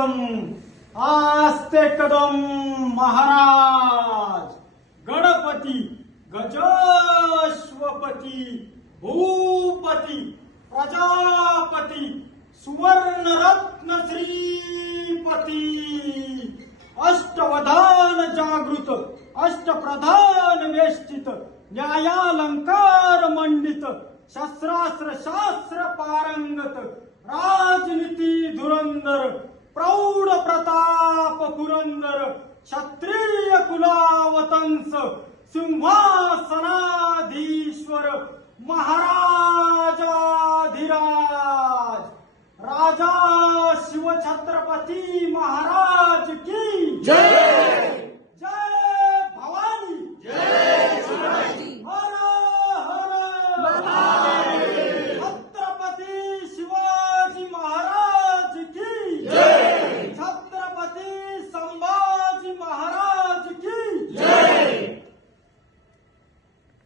कदम आस्ते कदम महाराज गणपती गजश्वपती भूपती प्रजापती सुवर्णरत्न श्रीपती अष्टवधान जागृत अष्टप्रधान वेष्टित न्यायालंकार मंडित शस्त्रास्त्र शास्त्र पारंगत राजनीती धुरंदर प्रौढ प्रताप पुरंदर क्षत्रिय कुलावतंस सिंहासनाधीश्वर महाराजाधिराज राजा शिवछत्रपती महाराज की जय।